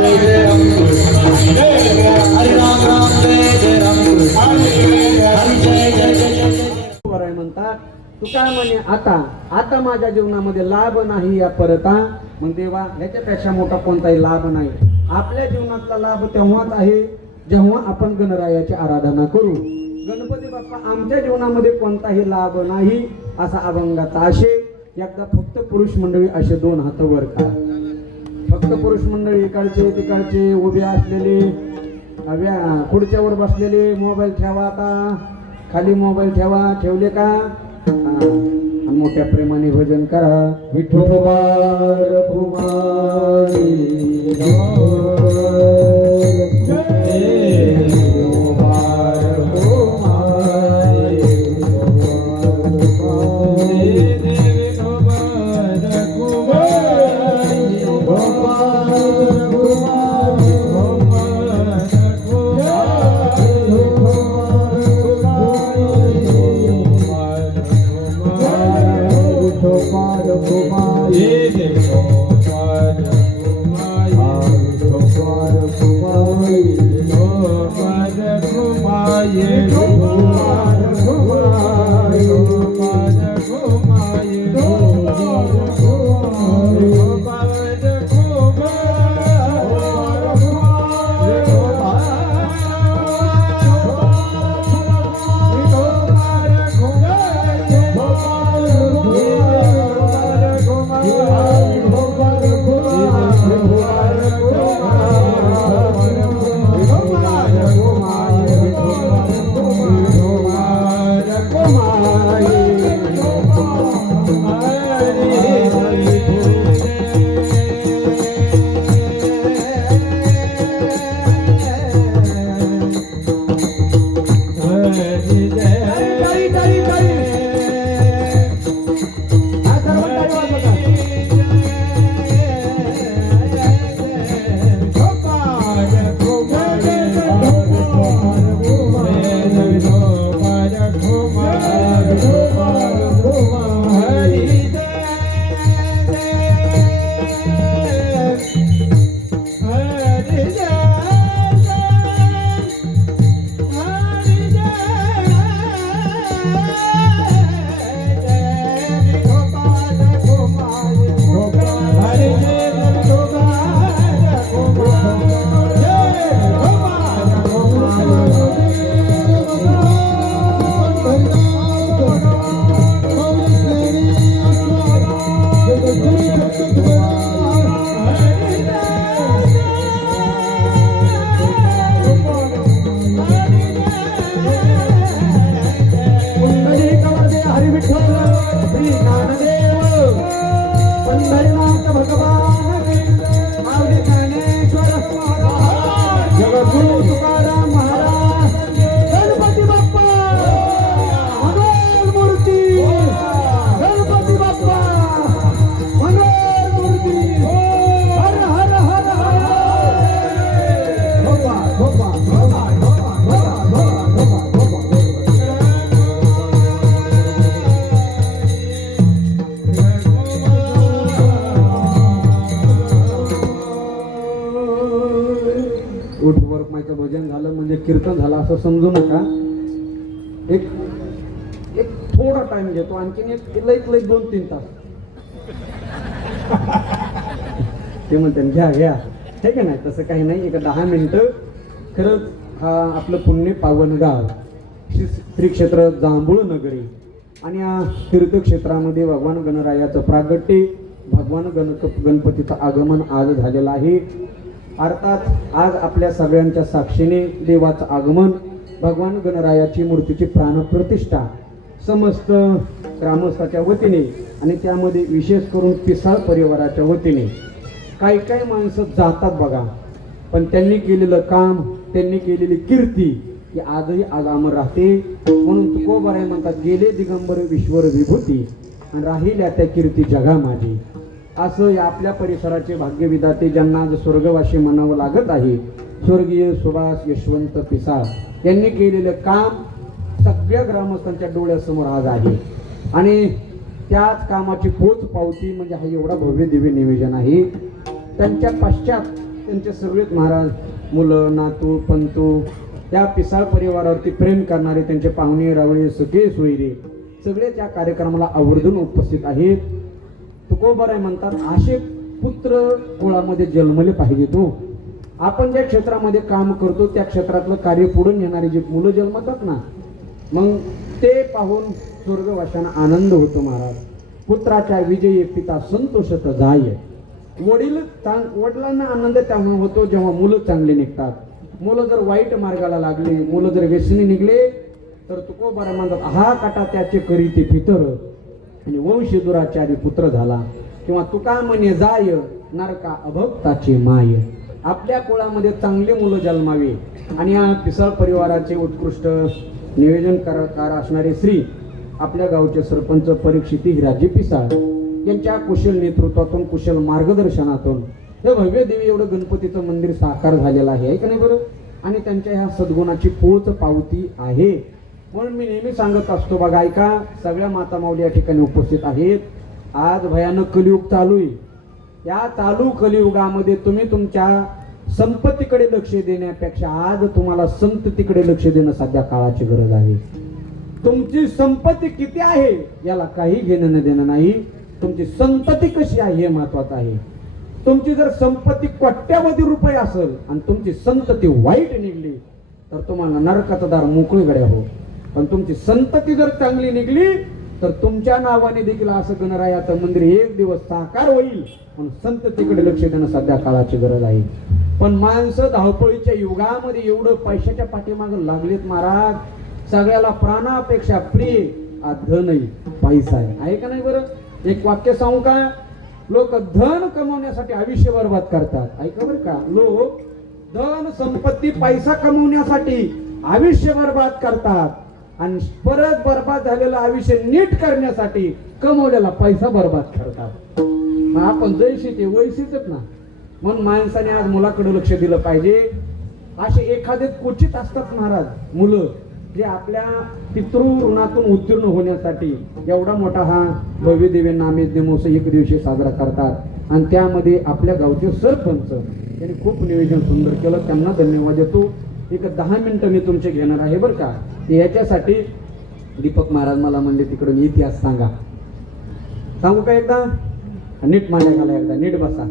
जय जय राम हरे राम राम जय जय राम हरे जय जय जय बरं म्हणतात तुका म्हणे आता माझ्या जीवनामध्ये लाभ नाही या परता. मग देवा ह्याच्यापेक्षा मोठा कोणताही लाभ नाही. आपल्या जीवनातला लाभ तेव्हाच आहे जेव्हा आपण गणरायाची आराधना करू. गणपती बाप्पा आमच्या जीवनामध्ये कोणताही लाभ नाही असा अभंगाचा आशय. एकदा फक्त पुरुष मंडळी असे दोन हात वर करा. फक्त पुरुष मंडळी इकडचे तिकडचे उभे असलेले खुर्च्यावर बसलेले मोबाईल ठेवा. आता खाली मोबाईल ठेवा. ठेवले का? मोठ्या प्रेमाने भजन करा. विठोबार कुमारी भजन झालं म्हणजे कीर्तन झालं असं समजू नका. एक थोडा टाइम घेतो. आणखीन एक लईत 2-3 तास ते म्हणते घ्या हे का नाही. तसं काही नाही. एक 10 मिनिटं. खरंच हा आपलं पुण्य पावन गाव श्री क्षेत्र जांभूळ नगरी आणि या तीर्थक्षेत्रामध्ये भगवान गणरायाचं प्रागट्य भगवान गणपतीचं आगमन आज झालेलं आहे. अर्थात आज आपल्या सगळ्यांच्या साक्षीने देवाचं आगमन भगवान गणरायाची मूर्तीची प्राणप्रतिष्ठा समस्त ग्रामस्थाच्या वतीने आणि त्यामध्ये विशेष करून पिसाळ परिवाराच्या वतीने काही माणसं जातात बघा. पण त्यांनी केलेलं काम त्यांनी केलेली कीर्ती ही आजही अमर राहते. म्हणून तुकोबाराय म्हणतात गेले दिगंबर विश्वर विभूती आणि राहिल्या त्या कीर्ती जगा माझी. असं या आपल्या परिसराचे भाग्यविधाते ज्यांना आज स्वर्गवासी म्हणावं लागत आहे स्वर्गीय सुभाष यशवंत पिसाळ यांनी केलेलं काम सगळ्या ग्रामस्थांच्या डोळ्यासमोर आज आहे. आणि त्याच कामाची पोच पावती म्हणजे हा एवढा भव्य दिव्य नियोजन आहे. त्यांच्या पश्चात त्यांचे सगळेच महाराज मुलं नातू पंतू त्या पिसाळ परिवारावरती प्रेम करणारे त्यांचे पाहुणे रावळे सगळे सोयरे सगळे त्या कार्यक्रमाला आवर्जून उपस्थित आहेत. तुकोबाराय म्हणतात असे पुत्र कुळामध्ये जन्मले पाहिजे. तो आपण ज्या क्षेत्रामध्ये काम करतो त्या क्षेत्रातलं कार्य पुढे नेणारी जी मुलं जन्मतात ना मग ते पाहून स्वर्गवाशांना आनंद होतो महाराज. पुत्राच्या विजयी पिता संतोषत जाय. वडिलांना आनंद तेव्हा होतो जेव्हा मुलं चांगली निघतात. मुलं जर वाईट मार्गाला लागली मुलं जर व्यसनी निघले तर तुकोबाराय म्हणतात हा काटा त्याचे करीते पितर आणि वंश दुराचारी पुत्र झाला. किंवा तुका म्हणे जाय नरका अभक्ताची माय. आपल्या कुळामध्ये चांगले मुलं जन्मावे आणि या पिसाळ परिवाराचे उत्कृष्ट नियोजनकार असणारे श्री आपल्या गावचे सरपंच परीक्षिती हिराजी पिसाळ यांच्या कुशल नेतृत्वातून कुशल मार्गदर्शनातून हे भव्य देवी एवढं गणपतीचं मंदिर साकार झालेलं आहे का नाही बरं. आणि त्यांच्या ह्या सद्गुणाची पोच पावती आहे. म्हणून मी नेहमी सांगत असतो बघा ऐका सगळ्या माता माऊली या ठिकाणी उपस्थित आहेत. आज भयानक कलियुग चालू आहे. या चालू कलियुगामध्ये तुम्ही तुमच्या संपत्तीकडे लक्ष देण्यापेक्षा आज तुम्हाला संततीकडे लक्ष देणं सध्या काळाची गरज आहे. तुमची संपत्ती किती आहे याला काही घेणं न देणं नाही. तुमची संतती कशी आहे हे महत्वाचं आहे. तुमची जर संपत्ती कोट्यावधी रुपये असेल आणि तुमची संतती वाईट निघली तर तुम्हाला नरकाचं दार मोकळे गड्या हो. पण तुमची संतती जर चांगली निघली तर तुमच्या नावाने देखील असं गणरायाचं मंदिर एक दिवस साकार होईल. म्हणून संततीकडे लक्ष देणं सध्या काळाची गरज आहे. पण माणसं धावपळीच्या युगामध्ये एवढं पैशाच्या पाठीमागे लागलेत महाराज. सगळ्याला प्राणापेक्षा प्रिय धन पैसा आहे का नाही बरं. एक वाक्य सांगू का. लोक धन कमवण्यासाठी आयुष्य बर्बाद करतात. ऐका बरं का. लोक धन संपत्ती पैसा कमवण्यासाठी आयुष्य बर्बाद करतात आणि परत बर्बाद झालेलं आयुष्य नीट करण्यासाठी कमवलेला पैसा बर्बाद करतात. मग आपण जैशी ते वैशीच ना. म्हणून माणसाने आज मुलाकडे लक्ष दिलं पाहिजे. असे एखादे क्वचित असतात महाराज मुलं जे आपल्या पितृ ऋणातून उत्तीर्ण होण्यासाठी एवढा मोठा हा भव्य दिव्य नामयज्ञ महोत्सव एक दिवशी साजरा करतात. आणि त्यामध्ये आपल्या गावचे सरपंच यांनी खूप नियोजन सुंदर केलं. त्यांना धन्यवाद देतो. एक 10 मिनिटं मी तुमचे घेणार आहे बरं का. याच्यासाठी दीपक महाराज मला म्हणले तिकडून इतिहास सांगा. सांगू का एकदा नीट मांड्या घाला एकदा नीट बसा.